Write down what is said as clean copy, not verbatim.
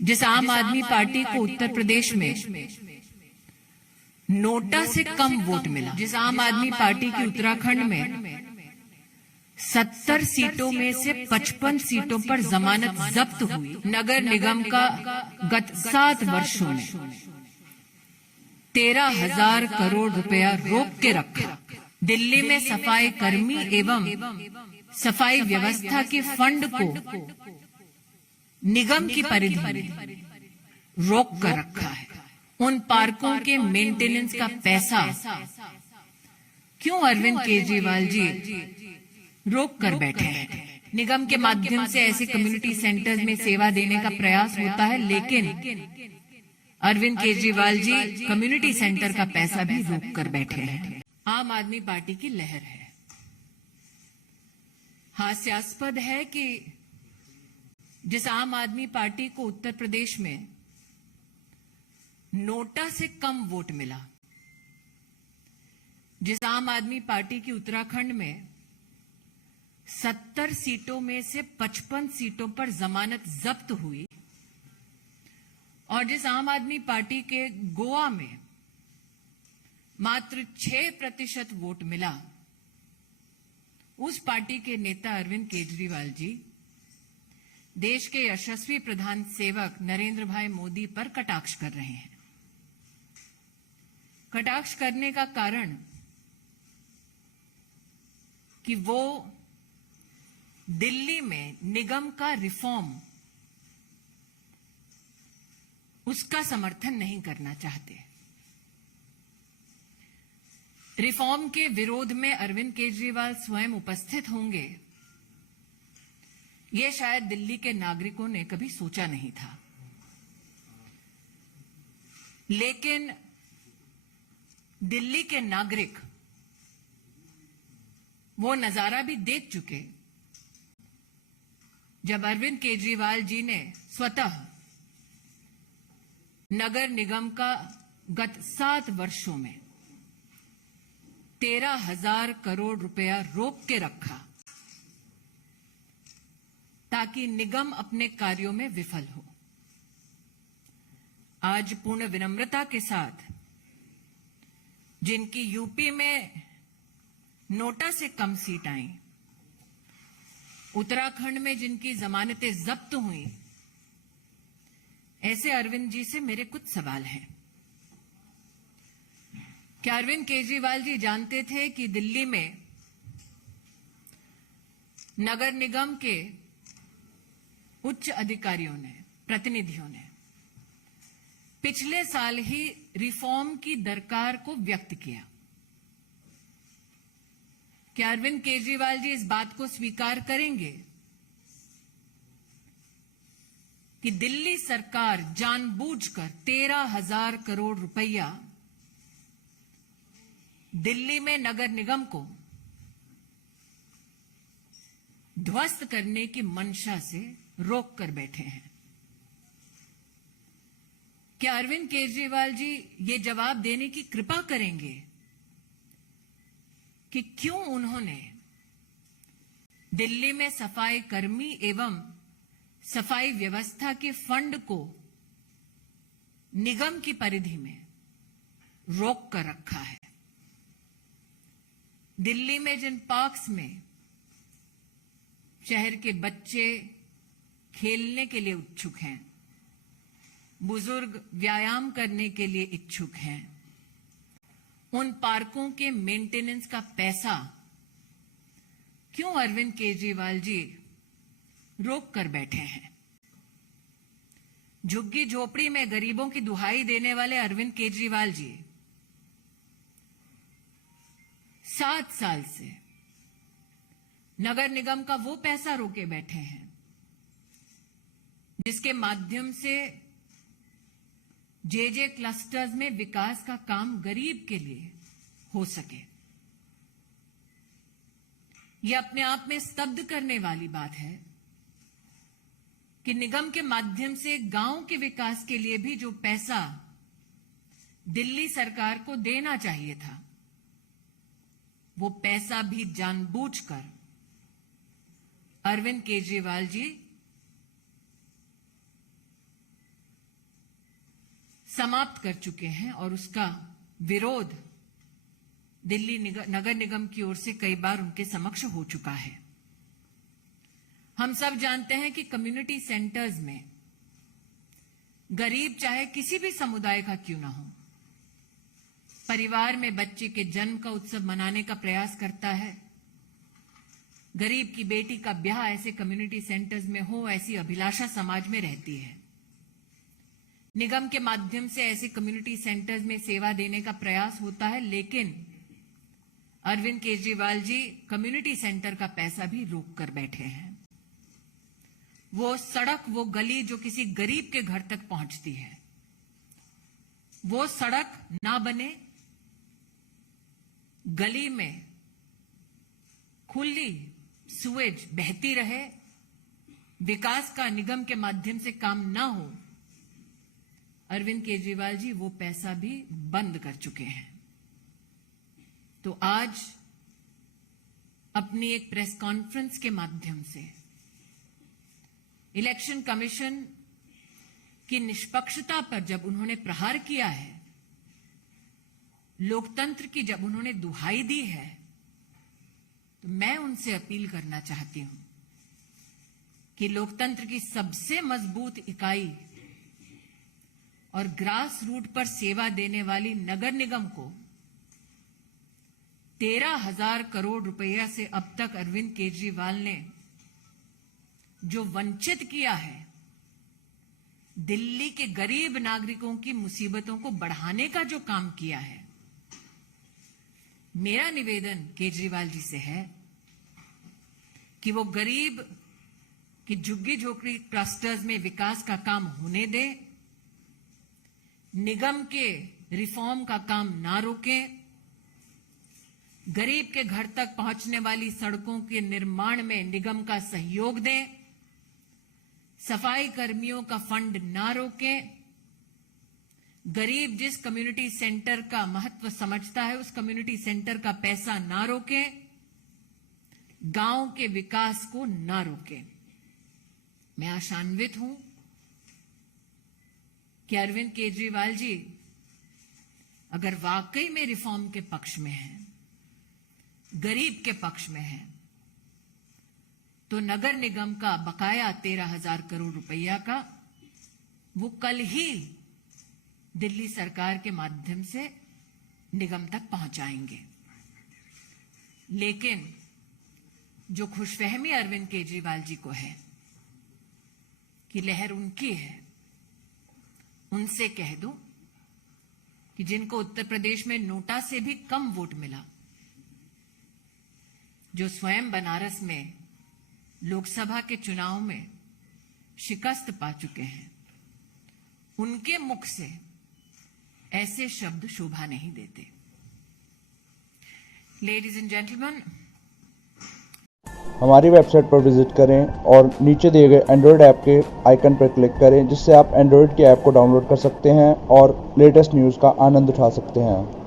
जिस आम आदमी पार्टी को उत्तर प्रदेश में नोटा से कम वोट मिला, जिस आम आदमी पार्टी की उत्तराखंड में 70 सीटों में से 55 सीटों पर जमानत जब्त हुई, नगर निगम का गत 7 वर्षों में 13,000 करोड़ रुपया रोक के रखा, दिल्ली में सफाई कर्मी एवं सफाई व्यवस्था के फंड को निगम की परिधि में रोक कर रखा है, उन पार्कों के मेंटेनेंस का पैसा क्यों अरविंद केजरीवाल जी रोक कर बैठे हैं? निगम के माध्यम से ऐसे कम्युनिटी सेंटर्स में सेवा देने का प्रयास होता है, लेकिन अरविंद केजरीवाल जी कम्युनिटी सेंटर का पैसा भी रोक कर बैठे हैं। आम आदमी पार्टी की लहर है। हास्यास्पद है कि जिस आम आदमी पार्टी को उत्तर प्रदेश में नोटा से कम वोट मिला, जिस आम आदमी पार्टी की उत्तराखंड में 70 सीटों में से 55 सीटों पर जमानत जब्त हुई और जिस आम आदमी पार्टी के गोवा में मात्र 6% वोट मिला, उस पार्टी के नेता अरविंद केजरीवाल जी देश के यशस्वी प्रधान सेवक नरेंद्र भाई मोदी पर कटाक्ष कर रहे हैं। कटाक्ष करने का कारण कि वो दिल्ली में निगम का रिफॉर्म, उसका समर्थन नहीं करना चाहते। रिफॉर्म के विरोध में अरविंद केजरीवाल स्वयं उपस्थित होंगे, ये शायद दिल्ली के नागरिकों ने कभी सोचा नहीं था। लेकिन दिल्ली के नागरिक वो नजारा भी देख चुके जब अरविंद केजरीवाल जी ने स्वतः नगर निगम का गत 7 वर्षों में 13,000 करोड़ रुपया रोक के रखा ताकि निगम अपने कार्यों में विफल हो। आज पूर्ण विनम्रता के साथ जिनकी यूपी में नोटा से कम सीट आई, उत्तराखंड में जिनकी जमानतें जब्त हुई, ऐसे अरविंद जी से मेरे कुछ सवाल हैं। क्या अरविंद केजरीवाल जी जानते थे कि दिल्ली में नगर निगम के उच्च अधिकारियों ने, प्रतिनिधियों ने पिछले साल ही रिफॉर्म की दरकार को व्यक्त किया? क्या अरविंद केजरीवाल जी इस बात को स्वीकार करेंगे कि दिल्ली सरकार जानबूझकर 13,000 करोड़ रुपया दिल्ली में नगर निगम को ध्वस्त करने की मंशा से रोक कर बैठे हैं? क्या अरविंद केजरीवाल जी ये जवाब देने की कृपा करेंगे कि क्यों उन्होंने दिल्ली में सफाई कर्मी एवं सफाई व्यवस्था के फंड को निगम की परिधि में रोक कर रखा है? दिल्ली में जिन पार्क्स में शहर के बच्चे खेलने के लिए इच्छुक हैं, बुजुर्ग व्यायाम करने के लिए इच्छुक हैं, उन पार्कों के मेंटेनेंस का पैसा क्यों अरविंद केजरीवाल जी रोक कर बैठे हैं? झुग्गी झोपड़ी में गरीबों की दुहाई देने वाले अरविंद केजरीवाल जी 7 साल से नगर निगम का वो पैसा रोके बैठे हैं जिसके माध्यम से जे क्लस्टर्स में विकास का काम गरीब के लिए हो सके। यह अपने आप में स्तब्ध करने वाली बात है कि निगम के माध्यम से गांव के विकास के लिए भी जो पैसा दिल्ली सरकार को देना चाहिए था, वो पैसा भी जानबूझकर अरविंद केजरीवाल जी समाप्त कर चुके हैं और उसका विरोध दिल्ली नगर निगम की ओर से कई बार उनके समक्ष हो चुका है। हम सब जानते हैं कि कम्युनिटी सेंटर्स में गरीब चाहे किसी भी समुदाय का क्यों ना हो, परिवार में बच्चे के जन्म का उत्सव मनाने का प्रयास करता है। गरीब की बेटी का ब्याह ऐसे कम्युनिटी सेंटर्स में हो, ऐसी अभिलाषा समाज में रहती है। निगम के माध्यम से ऐसे कम्युनिटी सेंटर्स में सेवा देने का प्रयास होता है, लेकिन अरविंद केजरीवाल जी कम्युनिटी सेंटर का पैसा भी रोक कर बैठे हैं। वो सड़क, वो गली जो किसी गरीब के घर तक पहुंचती है, वो सड़क ना बने, गली में खुली सुएज बहती रहे, विकास का निगम के माध्यम से काम ना हो, अरविंद केजरीवाल जी वो पैसा भी बंद कर चुके हैं। तो आज अपनी एक प्रेस कॉन्फ्रेंस के माध्यम से इलेक्शन कमीशन की निष्पक्षता पर जब उन्होंने प्रहार किया है, लोकतंत्र की जब उन्होंने दुहाई दी है, तो मैं उनसे अपील करना चाहती हूं कि लोकतंत्र की सबसे मजबूत इकाई और ग्रास रूट पर सेवा देने वाली नगर निगम को 13,000 करोड़ रुपया से अब तक अरविंद केजरीवाल ने जो वंचित किया है, दिल्ली के गरीब नागरिकों की मुसीबतों को बढ़ाने का जो काम किया है, मेरा निवेदन केजरीवाल जी से है कि वो गरीब की झुग्गी झोपड़ी क्लस्टर्स में विकास का काम होने दे, निगम के रिफॉर्म का काम ना रोकें, गरीब के घर तक पहुंचने वाली सड़कों के निर्माण में निगम का सहयोग दें, सफाई कर्मियों का फंड ना रोकें, गरीब जिस कम्युनिटी सेंटर का महत्व समझता है उस कम्युनिटी सेंटर का पैसा ना रोकें, गांव के विकास को ना रोकें। मैं आशान्वित हूं कि अरविंद केजरीवाल जी अगर वाकई में रिफॉर्म के पक्ष में हैं, गरीब के पक्ष में हैं, तो नगर निगम का बकाया 13,000 करोड़ रुपया का वो कल ही दिल्ली सरकार के माध्यम से निगम तक पहुंचाएंगे। लेकिन जो खुशफहमी अरविंद केजरीवाल जी को है कि लहर उनकी है, उनसे कह दो कि जिनको उत्तर प्रदेश में नोटा से भी कम वोट मिला, जो स्वयं बनारस में लोकसभा के चुनाव में शिकस्त पा चुके हैं, उनके मुख से ऐसे शब्द शोभा नहीं देते। लेडीज एंड जेंटलमैन, हमारी वेबसाइट पर विजिट करें और नीचे दिए गए एंड्रॉयड ऐप के आइकन पर क्लिक करें, जिससे आप एंड्रॉयड की ऐप को डाउनलोड कर सकते हैं और लेटेस्ट न्यूज़ का आनंद उठा सकते हैं।